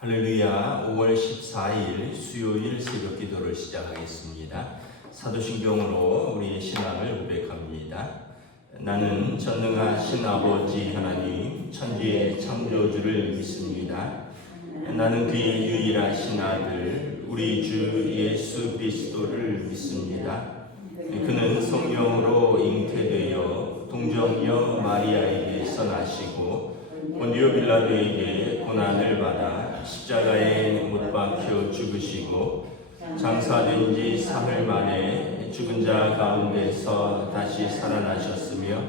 할렐루야. 5월 14일 수요일 새벽 기도를 시작하겠습니다. 사도신경으로 우리의 신앙을 고백합니다. 나는 전능하신 아버지 하나님 천지의 창조주를 믿습니다. 나는 그의 유일하신 아들 우리 주 예수 그리스도를 믿습니다. 그는 성령으로 잉태되어 동정녀 마리아에게서 나시고 본디오 빌라도에게 고난을 받아 십자가에 못 박혀 죽으시고 장사된 지 사흘 만에 죽은 자 가운데서 다시 살아나셨으며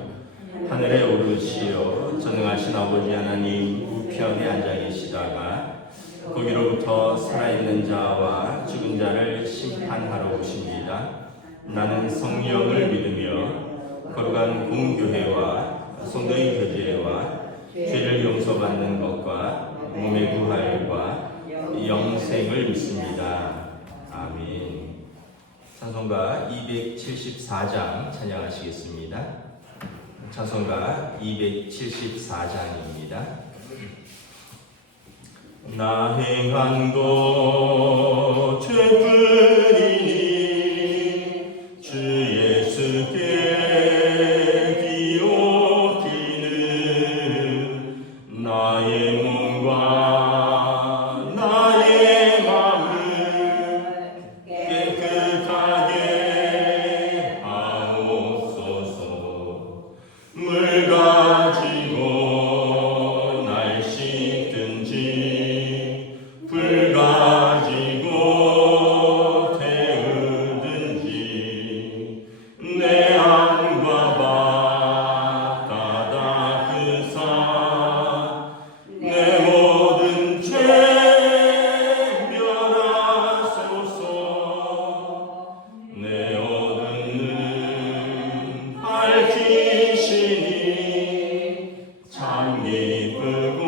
하늘에 오르시어 전능하신 아버지 하나님 우편에 앉아 계시다가 거기로부터 살아있는 자와 죽은 자를 심판하러 오십니다. 나는 성령을 믿으며 거룩한 공교회와 성도의 교제와 죄를 용서받는 것과 몸의 부활과 영생을 믿습니다. 아멘. 찬송가 274장 찬양하시겠습니다. 찬송가 274장입니다. 나 행한 것 죄뿐이니 주 예수께 나의 몸과 나의 마음을 깨끗하게 하옵소서. 물 가지고 날 씻든지 불 가지고 태우든지 내 안과 바다다 그사 내 모든 죄 멸하소서. 내 어두운 밝히시니 참 기쁘고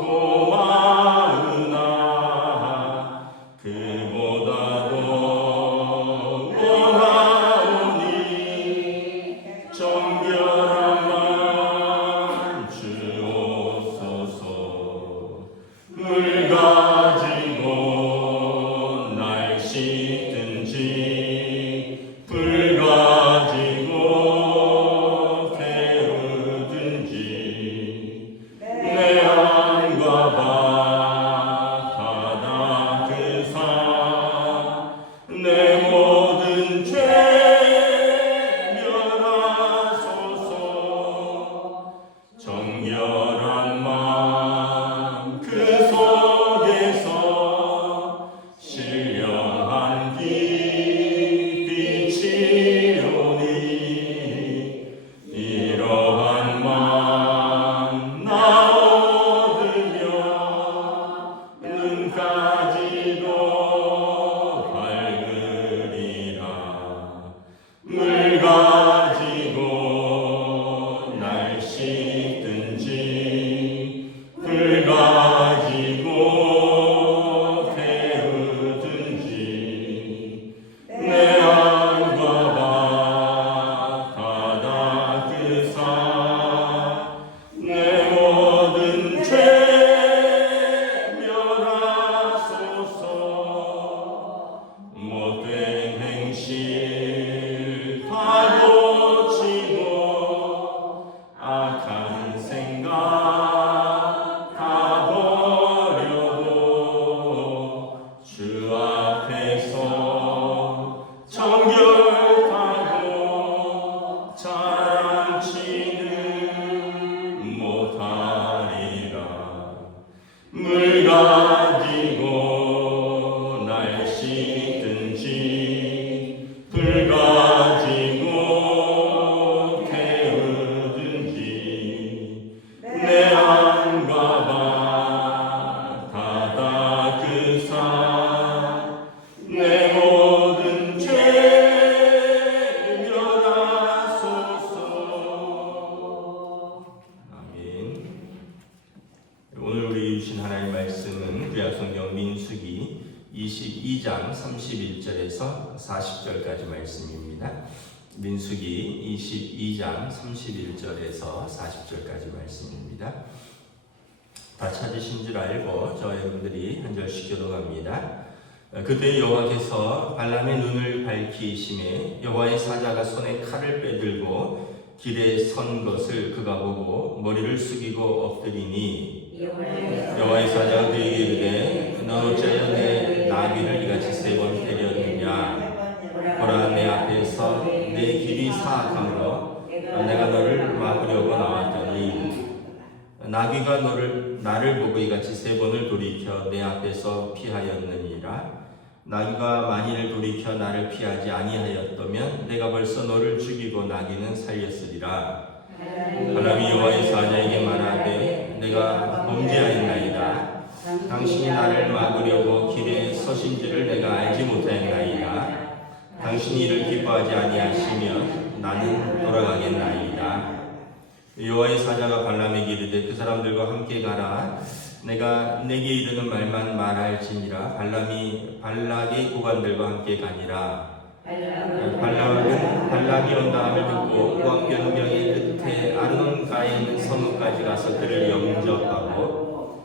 고마우나 그보다도 원하오니 정결한 말 주옵소서. 물 가지고 날 씻든지 불 가지고 태우든지 내 안과 바다다 그사 내 모든 죄 멸하소서. 정결한 마음 그 속에서 신령한 빛이 오니 이러한 마음 나 얻으며 눈까지도 밝으리라. 물 가지고 날 씻든지 불 가지고 태우든지 내 안과 바다다 그사 내 모든 죄 멸하소서. 못된 행실 다 고치고 악한 생각 다 버려도 주 앞에서 정결하고 자랑치는 못하리라. 물 가지고 날 씻든지 불 가지고 태우든지 내 안과 바다다 그사 내 모든 죄 멸하소서. 아멘. 오늘 우리 주신 하나님의 말씀은 구약성경 민수기 22장 31절에서 40절까지 말씀입니다. 민수기 22장 31절에서 40절까지 말씀입니다. 다 찾으신 줄 알고 저 여러분들이 한 절씩 교독합니다. 그때 여호와께서 발람의 눈을 밝히심에 여호와의 사자가 손에 칼을 빼들고 길에 선 것을 그가 보고 머리를 숙이고 엎드리니 여호와의 사자가 그에게 이르되 넌 어찌하여 내 나귀를 이같이 3번 때렸느냐. 보라, 내 앞에서 내 길이 사악함으로 내가 너를 막으려고 나왔더니 나귀가 나를 보고 이같이 3번을 돌이켜 내 앞에서 피하였느니라. 나귀가 만일 돌이켜 나를 피하지 아니하였다면 내가 벌써 너를 죽이고 나귀는 살렸으리라. 발람이 여호와의 사자에게 말하되 내가 범죄하였나이다. 당신이 나를 막으려고 길에 서신지를 내가 알지 못하였나이다. 당신이 이를 기뻐하지 아니하시면 나는 돌아가겠나이다. 여호와의 사자가 발람에게 이르되 그 사람들과 함께 가라. 내가 내게 이르는 말만 말할지니라. 발람이 발락의 고관들과 함께 가니라. 발락이 온다함을 듣고 모압 변경의 끝에 아르논가에 있는 성읍까지 가서 그를 영접하고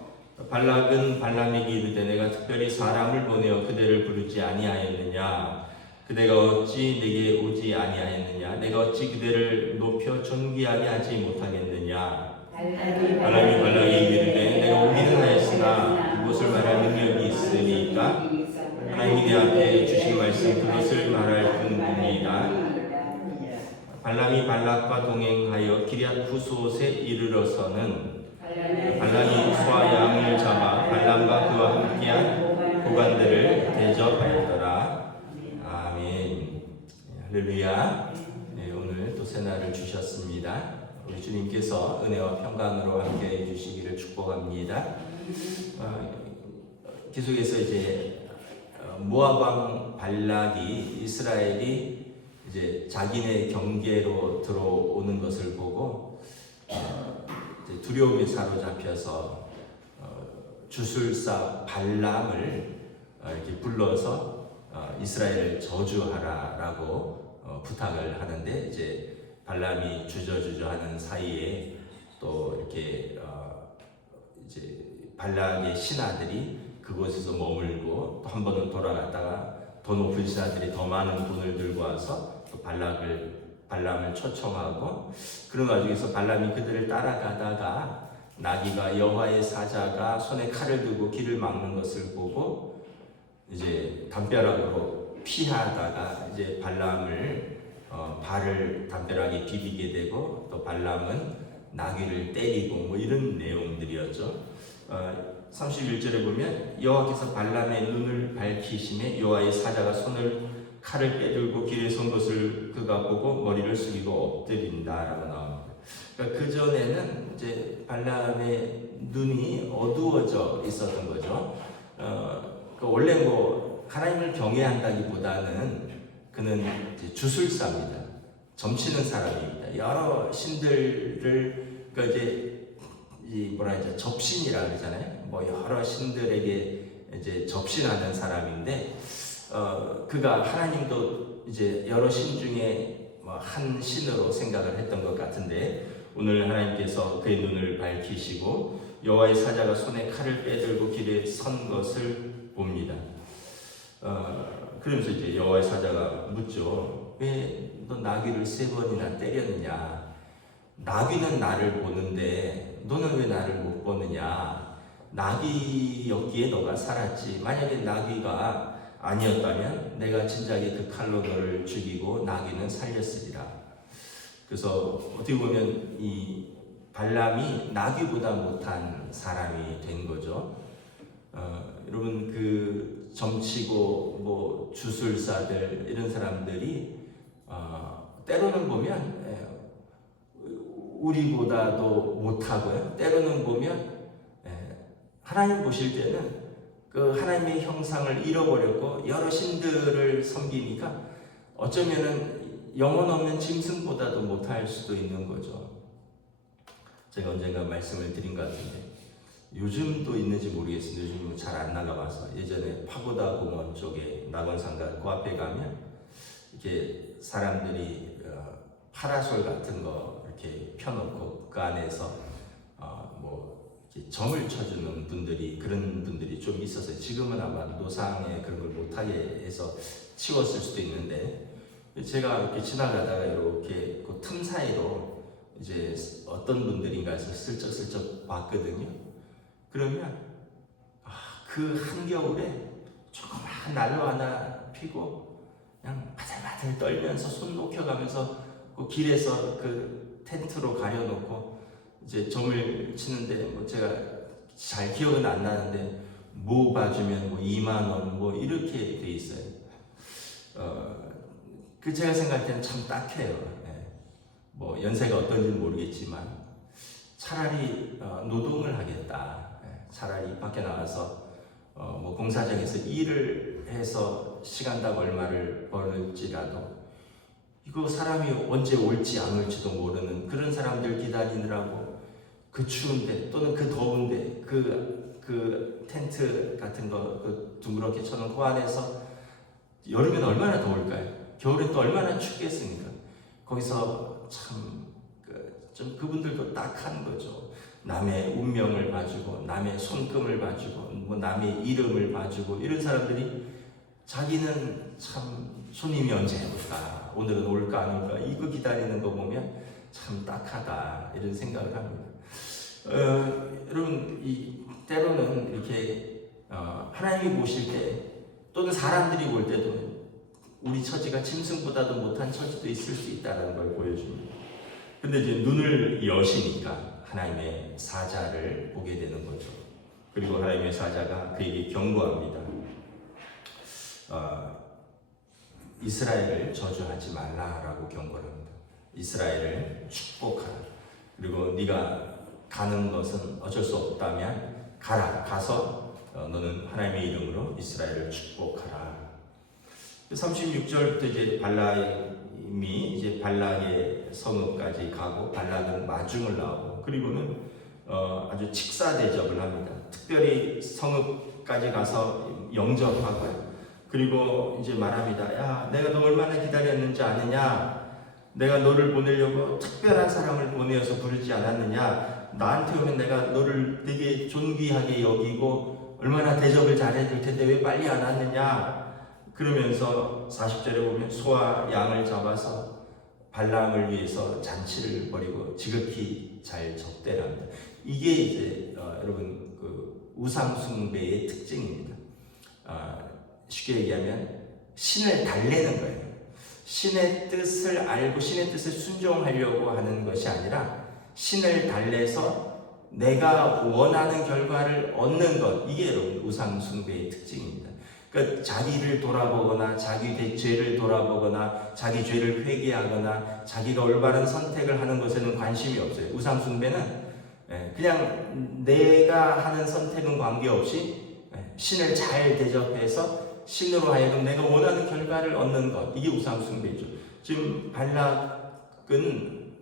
발락은 발람에게 이르되 내가 특별히 사람을 보내어 그대를 부르지 아니하였느냐. 그대가 어찌 내게 오지 아니하였느냐. 내가 어찌 그대를 높여 존귀하게 하지 못하겠느냐. 발람이 발락에게 이르되 내가 오기는 하였으나 무엇을 말할 능력이 있으리까. 하나님이 내 앞에 주신 말씀 그것을 말할 뿐입니다. 발람이 발락과 동행하여 기럇 후솥에 이르러서는 발락이 소와 양을 잡아 발람과 그와 함께한 고관들을 대접하였더라. 아멘. 할렐루야. 네, 오늘 또 새날을 주셨습니다. 우리 주님께서 은혜와 평강으로 함께해 주시기를 축복합니다. 계속해서 이제 모압 왕 발락이 이스라엘이 이제 자기네 경계로 들어오는 것을 보고 이제 두려움에 사로잡혀서 주술사 발람을 이렇게 불러서 이스라엘을 저주하라라고 부탁을 하는데 이제 발람이 주저하는 사이에 또 이렇게 이제 발락의 신하들이 그곳에서 머물고 또 한 번은 돌아갔다가 더 높은 신하들이 더 많은 돈을 들고 와서 또 발람을 초청하고 그런 와중에서 발람이 그들을 따라가다가 나귀가 여호와의 사자가 손에 칼을 들고 길을 막는 것을 보고 이제 담벼락으로 피하다가 이제 발람을 발을 담벼락에 비비게 되고 또 발람은 나귀를 때리고 뭐 이런 내용들이었죠. 31절에 보면 여호와께서 발람의 눈을 밝히심에 여호와의 사자가 칼을 빼들고 길에 선 것을 그가 보고 머리를 숙이고 엎드린다라고 나옵니다. 그러니까 그 전에는 이제 발람의 눈이 어두워져 있었던 거죠. 원래 뭐 하나님을 경외한다기보다는 그는 이제 주술사입니다. 점치는 사람입니다. 여러 신들을 그러니까 이제 접신이라 그러잖아요. 뭐 여러 신들에게 이제 접신하는 사람인데 그가 하나님도 이제 여러 신 중에 뭐 한 신으로 생각을 했던 것 같은데 오늘 하나님께서 그의 눈을 밝히시고 여호와의 사자가 손에 칼을 빼들고 길에 선 것을 봅니다. 그러면서 이제 여호와의 사자가 묻죠. 왜 너 나귀를 3번이나 때렸느냐? 나귀는 나를 보는데 너는 왜 나를 못 보느냐? 나귀였기에 너가 살았지. 만약에 나귀가 아니었다면 내가 진작에 그 칼로 너를 죽이고 나귀는 살렸으리라. 그래서 어떻게 보면 이 발람이 나귀보다 못한 사람이 된 거죠. 여러분 그 점치고 뭐 주술사들 이런 사람들이 때로는 보면 우리보다도 못하고요. 때로는 보면 하나님 보실 때는 그 하나님의 형상을 잃어버렸고 여러 신들을 섬기니까 어쩌면은 영혼 없는 짐승보다도 못할 수도 있는 거죠. 제가 언젠가 말씀을 드린 것 같은데 요즘도 있는지 모르겠습니다. 요즘은 잘 안 나가봐서 예전에 파고다 공원 쪽에 낙원상가 그 앞에 가면 이렇게 사람들이 파라솔 같은 거 이렇게 펴놓고 그 안에서 뭐 이렇게 점을 쳐주는 분들이 그런 분들이 좀 있어서 지금은 아마 노상에 그런 걸 못하게 해서 치웠을 수도 있는데 제가 이렇게 지나가다가 이렇게 그 틈 사이로 이제 어떤 분들인가 해서 슬쩍슬쩍 봤거든요. 그러면 그 한겨울에 조그마한 난로 하나 피고 그냥 바들바들 떨면서 손 녹여가면서 그 길에서 그 텐트로 가려놓고 이제 점을 치는데 뭐 제가 잘 기억은 안 나는데 뭐 봐주면 뭐 2만 원 뭐 이렇게 돼 있어요. 그 제가 생각할 때는 참 딱해요. 뭐 연세가 어떤지는 모르겠지만 차라리 노동을 하겠다. 차라리 밖에 나가서 뭐 공사장에서 일을 해서 시간당 얼마를 벌을지라도 이거 사람이 언제 올지 안 올지도 모르는 그런 사람들 기다리느라고 그 추운데 또는 그 더운데 그 텐트 같은 거 그 둥그렇게 쳐놓은 그 안에서 여름엔 얼마나 더울까요? 겨울엔 또 얼마나 춥겠습니까? 거기서 참 좀 그분들도 딱한 거죠. 남의 운명을 봐주고 남의 손금을 봐주고 뭐 남의 이름을 봐주고 이런 사람들이 자기는 참 손님이 언제 올까 오늘은 올까 안 올까 이거 기다리는 거 보면 참 딱하다 이런 생각을 합니다. 여러분 때로는 이렇게 하나님이 보실 때 또는 사람들이 볼 때도 우리 처지가 짐승보다도 못한 처지도 있을 수 있다는 걸 보여줍니다. 근데 이제 눈을 여시니까 하나님의 사자를 보게 되는 거죠. 그리고 하나님의 사자가 그에게 경고합니다. 이스라엘을 저주하지 말라라고 경고를 합니다. 이스라엘을 축복하라. 그리고 네가 가는 것은 어쩔 수 없다면 가라. 가서 너는 하나님의 이름으로 이스라엘을 축복하라. 36절부터 이제 발람이 이제 발락의 성읍까지 가고 발락은 마중을 나오고 그리고는 아주 직사 대접을 합니다. 특별히 성읍까지 가서 영접하고요. 그리고 이제 말합니다. 야, 내가 너 얼마나 기다렸는지 아느냐? 내가 너를 보내려고 특별한 사람을 보내어서 부르지 않았느냐? 나한테 오면 내가 너를 되게 존귀하게 여기고 얼마나 대접을 잘해줄 텐데 왜 빨리 안 왔느냐? 그러면서 40절에 보면 소와 양을 잡아서 발람을 위해서 잔치를 벌이고 지극히 잘 접대랍니다. 이게 이제 여러분 그 우상 숭배의 특징입니다. 쉽게 얘기하면 신을 달래는 거예요. 신의 뜻을 알고 신의 뜻을 순종하려고 하는 것이 아니라 신을 달래서 내가 원하는 결과를 얻는 것, 이게 여러분 우상 숭배의 특징입니다. 그러니까 자기를 돌아보거나 자기 죄를 돌아보거나 자기 죄를 회개하거나 자기가 올바른 선택을 하는 것에는 관심이 없어요. 우상 숭배는 그냥 내가 하는 선택은 관계없이 신을 잘 대접해서 신으로 하여금 내가 원하는 결과를 얻는 것, 이게 우상 숭배죠. 지금 발락은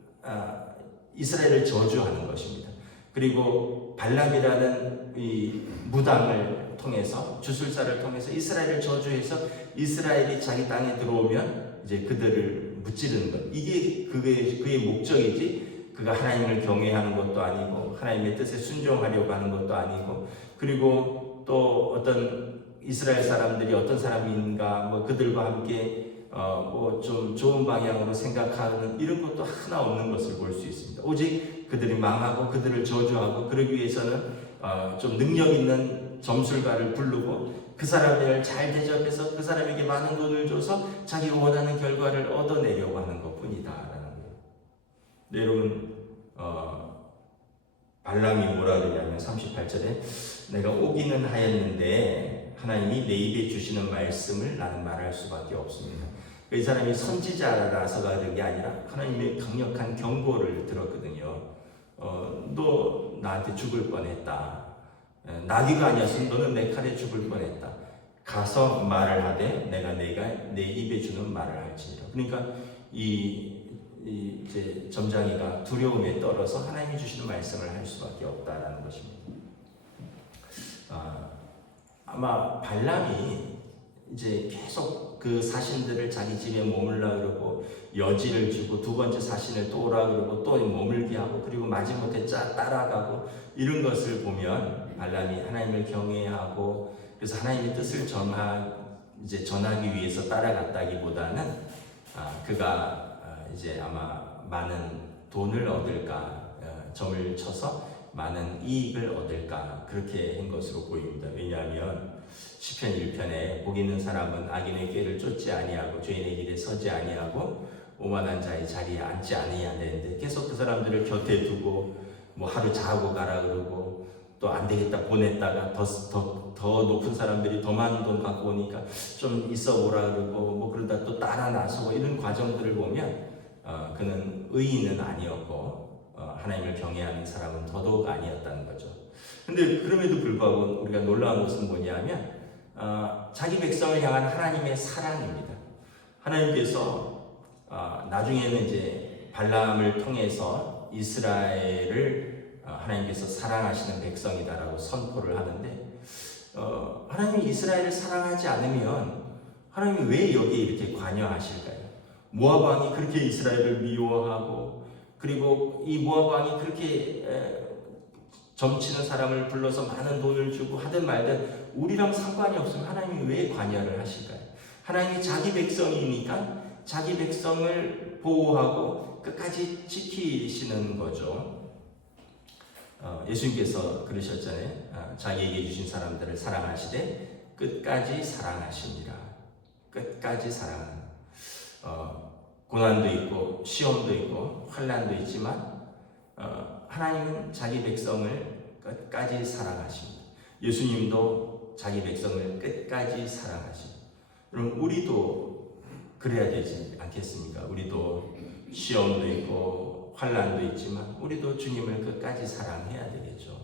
이스라엘을 저주하는 것입니다. 그리고 발람이라는 이 무당을 통해서 주술사를 통해서 이스라엘을 저주해서 이스라엘이 자기 땅에 들어오면 이제 그들을 무찌르는 것. 이게 그의 목적이지. 그가 하나님을 경외하는 것도 아니고 하나님의 뜻에 순종하려고 하는 것도 아니고 그리고 또 어떤 이스라엘 사람들이 어떤 사람인가 뭐 그들과 함께 뭐 좀 좋은 방향으로 생각하는 이런 것도 하나 없는 것을 볼 수 있습니다. 오직 그들이 망하고 그들을 저주하고 그러기 위해서는 좀 능력 있는 점술가를 부르고 그 사람을 잘 대접해서 그 사람에게 많은 돈을 줘서 자기가 원하는 결과를 얻어내려고 하는 것뿐이다라는 거예요. 네, 여러분 발람이 뭐라 그러냐면 38절에 내가 오기는 하였는데 하나님이 내 입에 주시는 말씀을 나는 말할 수밖에 없습니다. 이 사람이 선지자라서가 그런 게 아니라 하나님의 강력한 경고를 들었거든요. 너 나한테 죽을 뻔했다. 나귀가 아니었으면 너는 내 칼에 죽을 뻔했다. 가서 말을 하되 내가 내 입에 주는 말을 할지니라. 그러니까 이제 점장이가 두려움에 떨어서 하나님이 주시는 말씀을 할 수밖에 없다라는 것입니다. 아마 발람이 이제 계속 그 사신들을 자기 집에 머물라 그러고 여지를 주고 두 번째 사신을 또 오라 그러고 또 머물게 하고 그리고 마지못해 따라가고 이런 것을 보면 발람이 하나님을 경외하고 그래서 하나님의 뜻을 전하기 위해서 따라갔다기보다는 그가 이제 아마 많은 돈을 얻을까 점을 쳐서 많은 이익을 얻을까 그렇게 한 것으로 보입니다. 왜냐하면 시편 1편에 복 있는 사람은 악인의 꾀를 쫓지 아니하고 죄인의 길에 서지 아니하고 오만한 자의 자리에 앉지 아니해야 되는데 계속 그 사람들을 곁에 두고 뭐 하루 자고 가라 그러고 또 안 되겠다 보냈다가 더 높은 사람들이 더 많은 돈 갖고 오니까 좀 있어 보라 그러고 뭐 그러다 또 따라 나서고 이런 과정들을 보면 그는 의인은 아니었고 하나님을 경외하는 사람은 더더욱 아니었다는 거죠. 근데 그럼에도 불구하고 우리가 놀라운 것은 뭐냐면 자기 백성을 향한 하나님의 사랑입니다. 하나님께서 나중에는 이제 발람을 통해서 이스라엘을 하나님께서 사랑하시는 백성이다라고 선포를 하는데 하나님이 이스라엘을 사랑하지 않으면 하나님이 왜 여기에 이렇게 관여하실까요? 모압 왕이 그렇게 이스라엘을 미워하고 그리고 이 모압 왕이 그렇게 점치는 사람을 불러서 많은 돈을 주고 하든 말든 우리랑 상관이 없으면 하나님이 왜 관여를 하실까요? 하나님이 자기 백성이니까 자기 백성을 보호하고 끝까지 지키시는 거죠. 예수님께서 그러셨잖아요. 자기에게 주신 사람들을 사랑하시되 끝까지 사랑하십니다. 끝까지 사랑하는. 고난도 있고 시험도 있고 환난도 있지만 하나님은 자기 백성을 끝까지 사랑하십니다. 예수님도 자기 백성을 끝까지 사랑하십니다. 그럼 우리도 그래야 되지 않겠습니까? 우리도 시험도 있고 환난도 있지만 우리도 주님을 끝까지 사랑해야 되겠죠.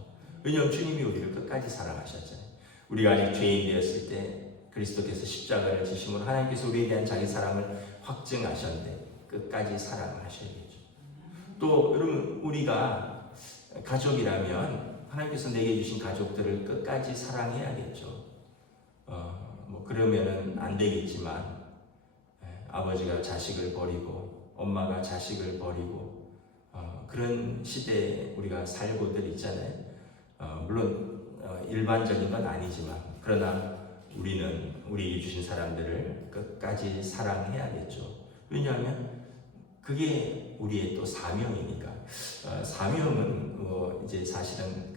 왜냐하면 주님이 우리를 끝까지 사랑하셨잖아요. 우리가 아직 죄인 되었을 때 그리스도께서 십자가를 지심으로 하나님께서 우리에 대한 자기 사랑을 확증하셨는데 끝까지 사랑하셔야겠죠. 또 여러분 우리가 가족이라면 하나님께서 내게 주신 가족들을 끝까지 사랑해야겠죠. 뭐 그러면은 안 되겠지만 아버지가 자식을 버리고 엄마가 자식을 버리고 그런 시대에 우리가 살고들 있잖아요. 물론 일반적인 건 아니지만 그러나 우리는 우리에게 주신 사람들을 끝까지 사랑해야겠죠. 왜냐하면 그게 우리의 또 사명이니까. 사명은 뭐 이제 사실은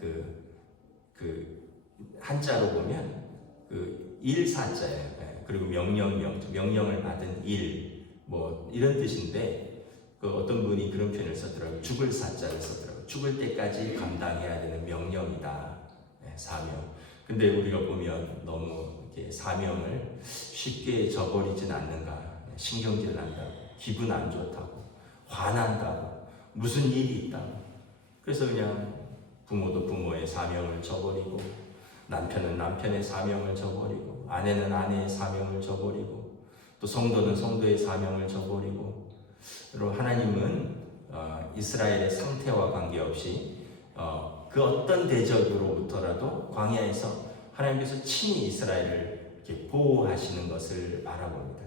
그 한자로 보면 그 일사자예요. 그리고 명령을 받은 일 뭐 이런 뜻인데 그 어떤 분이 그런 표현을 썼더라고요. 죽을 사자를 썼더라고요. 죽을 때까지 감당해야 되는 명령이다. 사명. 근데 우리가 보면 너무 이렇게 사명을 쉽게 저버리진 않는가. 신경질 난다고, 기분 안 좋다고, 화난다고, 무슨 일이 있다고. 그래서 그냥 부모도 부모의 사명을 저버리고, 남편은 남편의 사명을 저버리고, 아내는 아내의 사명을 저버리고, 또 성도는 성도의 사명을 저버리고, 그리고 하나님은 이스라엘의 상태와 관계없이 그 어떤 대적으로부터라도 광야에서 하나님께서 친히 이스라엘을 이렇게 보호하시는 것을 바라봅니다.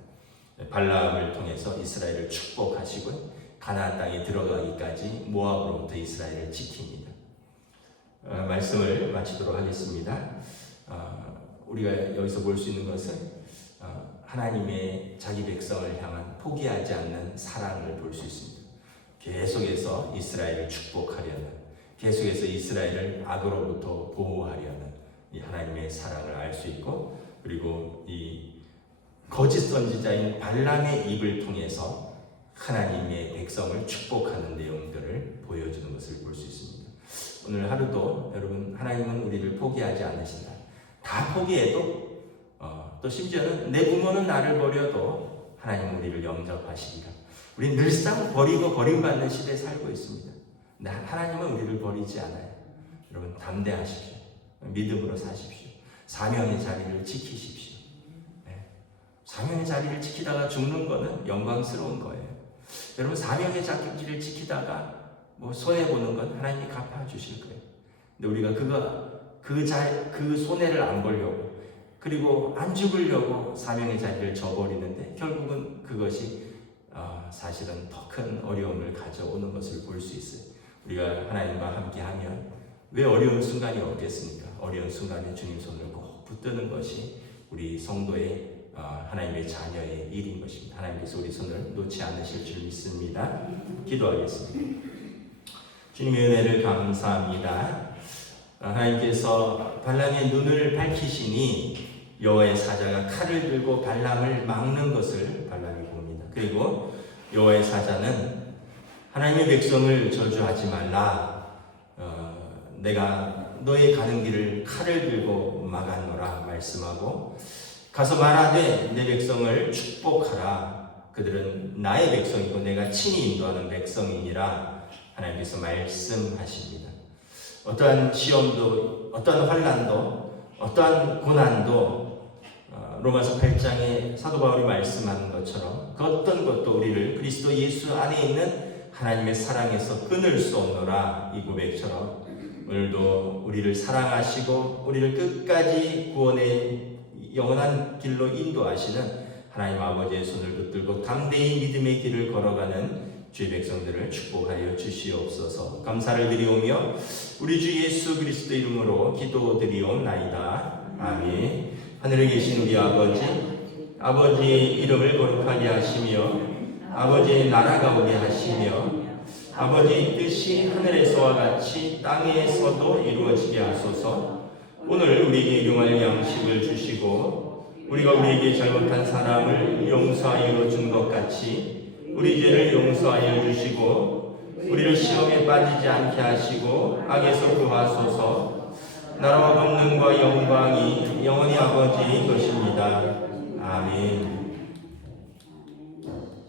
발람을 통해서 이스라엘을 축복하시고 가나안 땅에 들어가기까지 모압으로부터 이스라엘을 지킵니다. 말씀을 마치도록 하겠습니다. 우리가 여기서 볼 수 있는 것은 하나님의 자기 백성을 향한 포기하지 않는 사랑을 볼 수 있습니다. 계속해서 이스라엘을 축복하려는, 계속해서 이스라엘을 악으로부터 보호하려는 이 하나님의 사랑을 알 수 있고, 그리고 이 거짓 선지자인 발람의 입을 통해서 하나님의 백성을 축복하는 내용들을 보여주는 것을 볼 수 있습니다. 오늘 하루도 여러분, 하나님은 우리를 포기하지 않으신다. 다 포기해도 또 심지어는 내 부모는 나를 버려도 하나님은 우리를 영접하시리라. 우리 늘상 버리고 버림받는 시대에 살고 있습니다. 근데 하나님은 우리를 버리지 않아요. 여러분 담대하십시오. 믿음으로 사십시오. 사명의 자리를 지키십시오. 사명의 자리를 지키다가 죽는 거는 영광스러운 거예요. 여러분 사명의 자리를 지키다가 뭐 손해보는 건 하나님이 갚아주실 거예요. 근데 우리가 그 손해를 안 보려고 그리고 안 죽으려고 사명의 자리를 저버리는데 결국은 그것이 사실은 더 큰 어려움을 가져오는 것을 볼 수 있어요. 우리가 하나님과 함께하면 왜 어려운 순간이 없겠습니까? 어려운 순간에 주님 손을 꼭 붙드는 것이 우리 성도의 하나님의 자녀의 일인 것입니다. 하나님께서 우리 손을 놓지 않으실 줄 믿습니다. 기도하겠습니다. 주님의 은혜를 감사합니다. 하나님께서 발람의 눈을 밝히시니 여호와의 사자가 칼을 들고 발람을 막는 것을 발람이 봅니다. 그리고 여호와의 사자는 하나님의 백성을 저주하지 말라. 내가 너의 가는 길을 칼을 들고 막았노라 말씀하고 가서 말하되 내 백성을 축복하라. 그들은 나의 백성이고 내가 친히 인도하는 백성이니라. 하나님께서 말씀하십니다. 어떠한 시험도, 어떠한 환난도, 어떠한 고난도 로마서 8장에 사도 바울이 말씀하는 것처럼 그 어떤 것도 우리를 그리스도 예수 안에 있는 하나님의 사랑에서 끊을 수 없노라. 이 고백처럼 오늘도 우리를 사랑하시고 우리를 끝까지 구원의 영원한 길로 인도하시는 하나님 아버지의 손을 붙들고 담대히 믿음의 길을 걸어가는 주의 백성들을 축복하여 주시옵소서. 감사를 드리오며 우리 주 예수 그리스도 이름으로 기도드리옵나이다. 아멘. 하늘에 계신 우리 아버지의 이름을 거룩하게 하시며 아버지의 나라가 오게 하시며 아버지의 뜻이 하늘에서와 같이 땅에서도 이루어지게 하소서. 오늘 우리에게 일용할 양식을 주시고 우리가 우리에게 잘못한 사람을 용서하여 준 것 같이 우리 죄를 용서하여 주시고 우리를 시험에 빠지지 않게 하시고 악에서 구하소서. 나라와 권능과 영광이 영원히 아버지인 것입니다. 아멘.